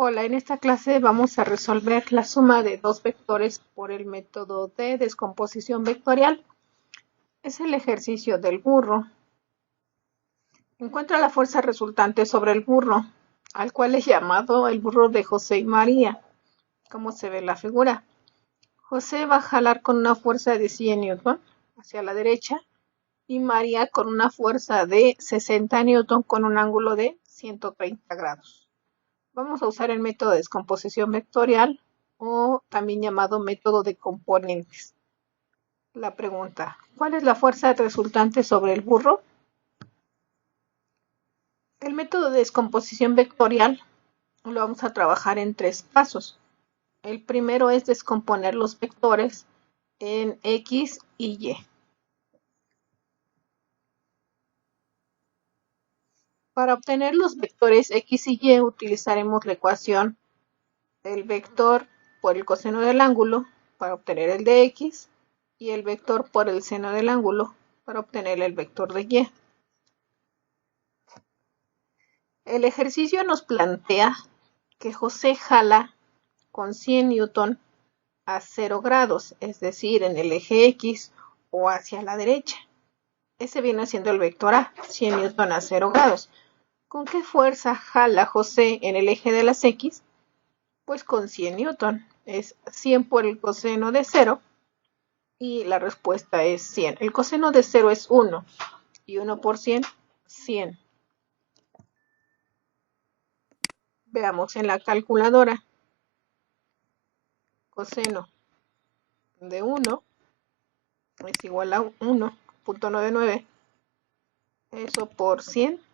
Hola, en esta clase vamos a resolver la suma de dos vectores por el método de descomposición vectorial. Es el ejercicio del burro. Encuentra la fuerza resultante sobre el burro, al cual es llamado el burro de José y María. Como se ve en la figura, José va a jalar con una fuerza de 100 newton hacia la derecha y María con una fuerza de 60 newton con un ángulo de 130 grados. Vamos a usar el método de descomposición vectorial o también llamado método de componentes. La pregunta, ¿cuál es la fuerza resultante sobre el burro? El método de descomposición vectorial lo vamos a trabajar en tres pasos. El primero es descomponer los vectores en X y Y. Para obtener los vectores X y Y utilizaremos la ecuación del vector por el coseno del ángulo para obtener el de X y el vector por el seno del ángulo para obtener el vector de Y. El ejercicio nos plantea que José jala con 100 newton a 0 grados, es decir, en el eje X o hacia la derecha. Ese viene siendo el vector A, 100 newton a 0 grados. ¿Con qué fuerza jala José en el eje de las X? Pues con 100 newton. Es 100 por el coseno de 0 y la respuesta es 100. El coseno de 0 es 1 y 1 por 100, 100. Veamos en la calculadora. Coseno de 1 es igual a 1.99. Eso por 100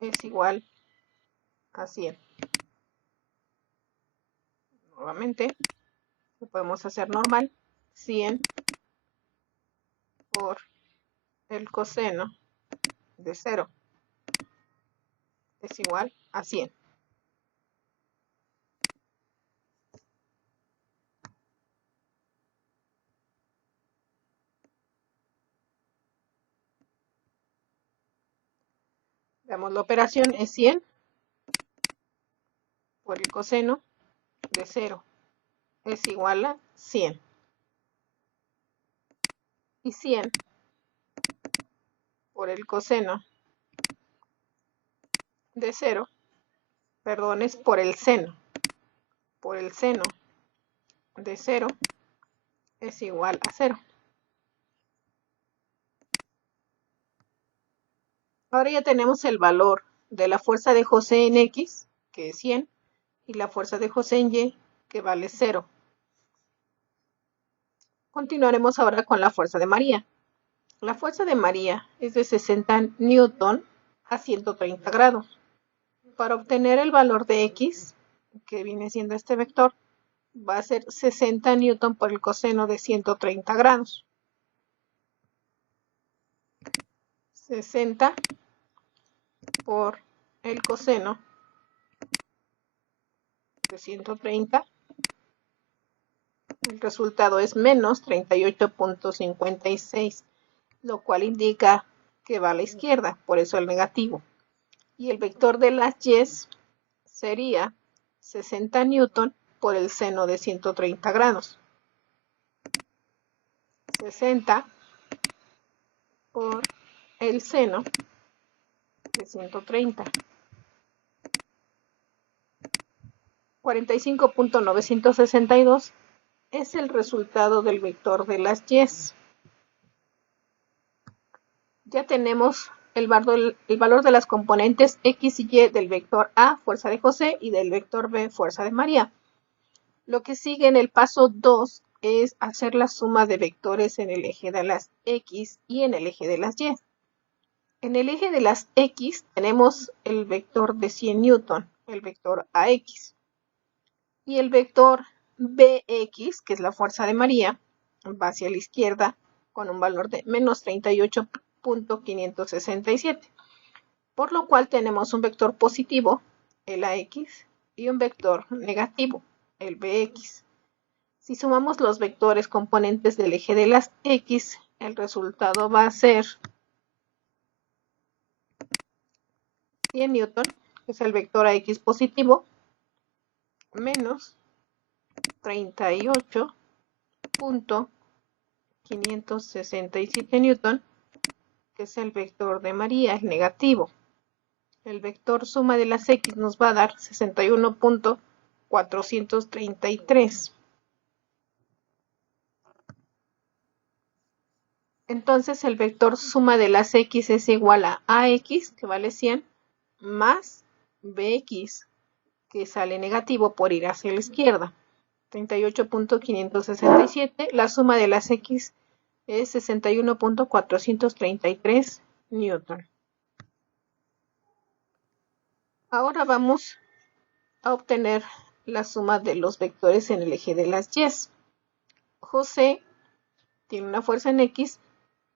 es igual a 100. Nuevamente, lo podemos hacer normal. 100 por el coseno de 0 es igual a 100. Veamos, la operación es 100 por el coseno de 0 es igual a 100. Y 100 por el coseno de 0, perdón, es por el seno de 0 es igual a 0. Ahora ya tenemos el valor de la fuerza de José en X, que es 100, y la fuerza de José en Y, que vale 0. Continuaremos ahora con la fuerza de María. La fuerza de María es de 60 newton a 130 grados. Para obtener el valor de X, que viene siendo este vector, va a ser 60 newton por el coseno de 130 grados. 60 por el coseno de 130. El resultado es menos 38.56, lo cual indica que va a la izquierda, por eso el negativo. Y el vector de las y sería 60 newton por el seno de 130 grados. 60 por el seno de 130. 45.962 es el resultado del vector de las y. Ya tenemos el valor de las componentes X y Y del vector A, fuerza de José, y del vector B, fuerza de María. Lo que sigue en el paso 2 es hacer la suma de vectores en el eje de las X y en el eje de las Y. En el eje de las X tenemos el vector de 100 newton, el vector AX. Y el vector BX, que es la fuerza de María, va hacia la izquierda con un valor de menos 38.567. Por lo cual tenemos un vector positivo, el AX, y un vector negativo, el BX. Si sumamos los vectores componentes del eje de las X, el resultado va a ser 100 newton que es el vector AX positivo, menos 38.567 newton, que es el vector de María, el negativo. El vector suma de las X nos va a dar 61.433. Entonces el vector suma de las X es igual a AX, que vale 100, más BX, que sale negativo por ir hacia la izquierda, 38.567. La suma de las X es 61.433 newton. Ahora vamos a obtener la suma de los vectores en el eje de las Y. José tiene una fuerza en X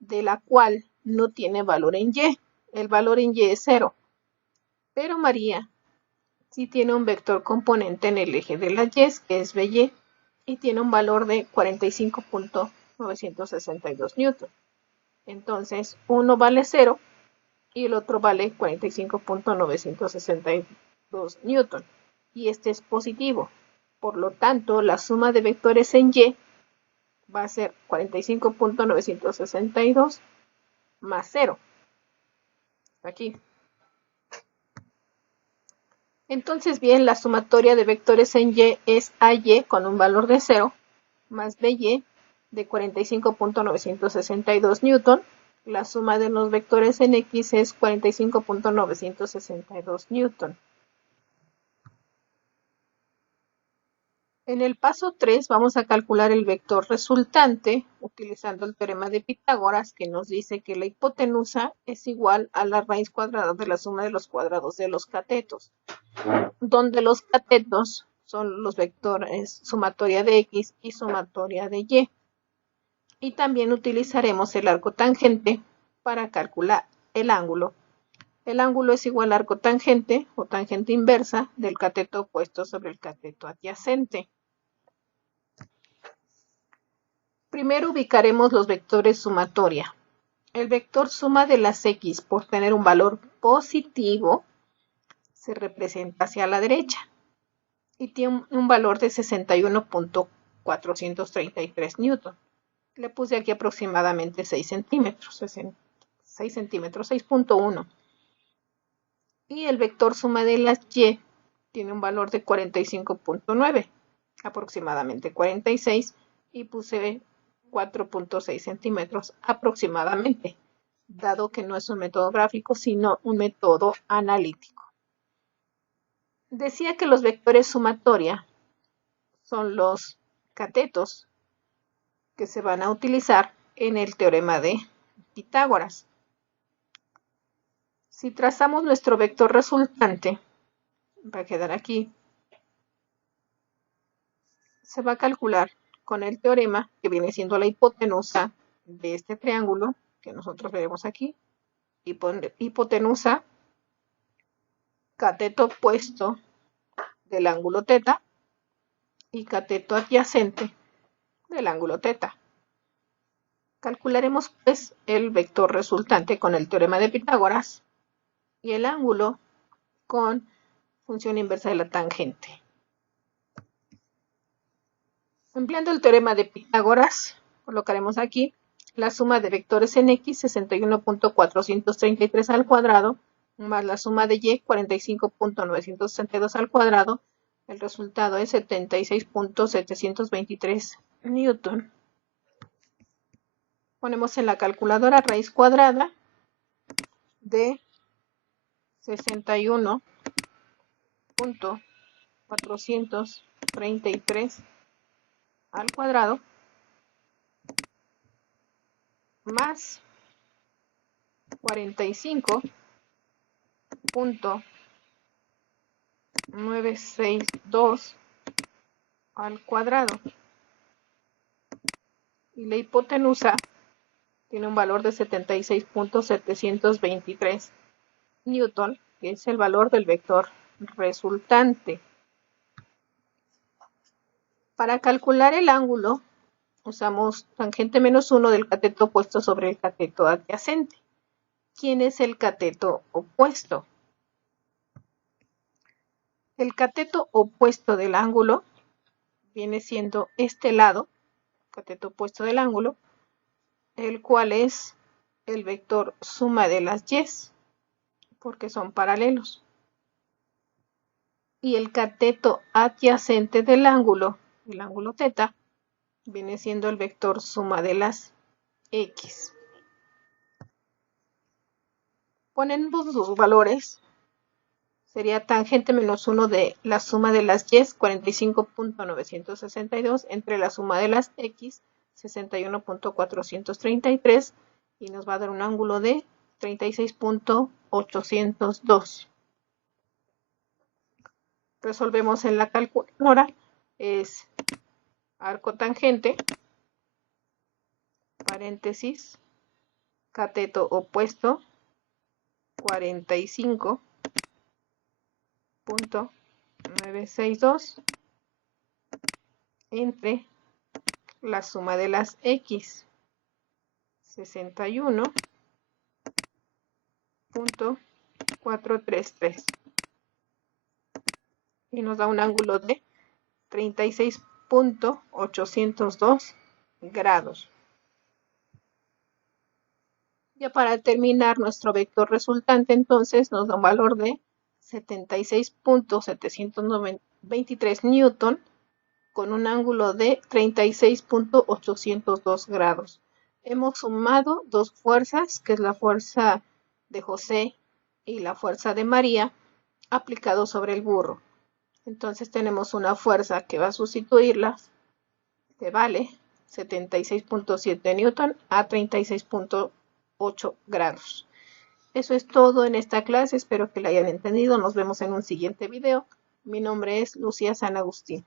de la cual no tiene valor en Y. El valor en Y es 0. Pero María sí tiene un vector componente en el eje de las Y, que es BY, y tiene un valor de 45.962 newton. Entonces, uno vale 0 y el otro vale 45.962 newton. Y este es positivo. Por lo tanto, la suma de vectores en Y va a ser 45.962 más 0. Aquí. Entonces, bien, la sumatoria de vectores en Y es AY con un valor de 0 más BY de 45.962 newton. La suma de los vectores en X es 45.962 newton. En el paso 3 vamos a calcular el vector resultante utilizando el teorema de Pitágoras, que nos dice que la hipotenusa es igual a la raíz cuadrada de la suma de los cuadrados de los catetos, donde los catetos son los vectores sumatoria de X y sumatoria de Y. Y también utilizaremos el arco tangente para calcular el ángulo. El ángulo es igual al arco tangente o tangente inversa del cateto opuesto sobre el cateto adyacente. Primero ubicaremos los vectores sumatoria. El vector suma de las X por tener un valor positivo se representa hacia la derecha y tiene un valor de 61.433 newton. Le puse aquí aproximadamente 6 centímetros, 6 centímetros, 6.1. Y el vector suma de las Y tiene un valor de 45.9, aproximadamente 46, y puse 4.6 centímetros aproximadamente, dado que no es un método gráfico, sino un método analítico. Decía que los vectores sumatoria son los catetos que se van a utilizar en el teorema de Pitágoras. Si trazamos nuestro vector resultante, va a quedar aquí. Se va a calcular con el teorema que viene siendo la hipotenusa de este triángulo que nosotros veremos aquí. Hipotenusa, cateto opuesto del ángulo θ y cateto adyacente del ángulo θ. Calcularemos pues el vector resultante con el teorema de Pitágoras y el ángulo con función inversa de la tangente. Empleando el teorema de Pitágoras, colocaremos aquí la suma de vectores en X, 61.433 al cuadrado, más la suma de Y, 45.962 al cuadrado. El resultado es 76.723 newton. Ponemos en la calculadora raíz cuadrada de 61.433 al cuadrado más 45.962 al cuadrado. Y la hipotenusa tiene un valor de 76.723 newton, que es el valor del vector resultante. Para calcular el ángulo, usamos tangente menos 1 del cateto opuesto sobre el cateto adyacente. ¿Quién es el cateto opuesto? El cateto opuesto del ángulo viene siendo este lado, cateto opuesto del ángulo, el cual es el vector suma de las y, porque son paralelos. Y el cateto adyacente del ángulo, el ángulo θ, viene siendo el vector suma de las x. Ponemos los valores. Sería tangente menos 1 de la suma de las y, 45.962, entre la suma de las x, 61.433, y nos va a dar un ángulo de 36.802. Resolvemos en la calculadora. Es arco tangente, paréntesis, cateto opuesto, 45.962, entre la suma de las x, 61.433, y nos da un ángulo de 36.802 grados. Ya para terminar, nuestro vector resultante entonces nos da un valor de 76.723 newton con un ángulo de 36.802 grados. Hemos sumado dos fuerzas, que es la fuerza de José y la fuerza de María, aplicado sobre el burro. Entonces tenemos una fuerza que va a sustituirlas, que vale 76.7 newton a 36.8 grados. Eso es todo en esta clase, espero que la hayan entendido. Nos vemos en un siguiente video. Mi nombre es Lucía San Agustín.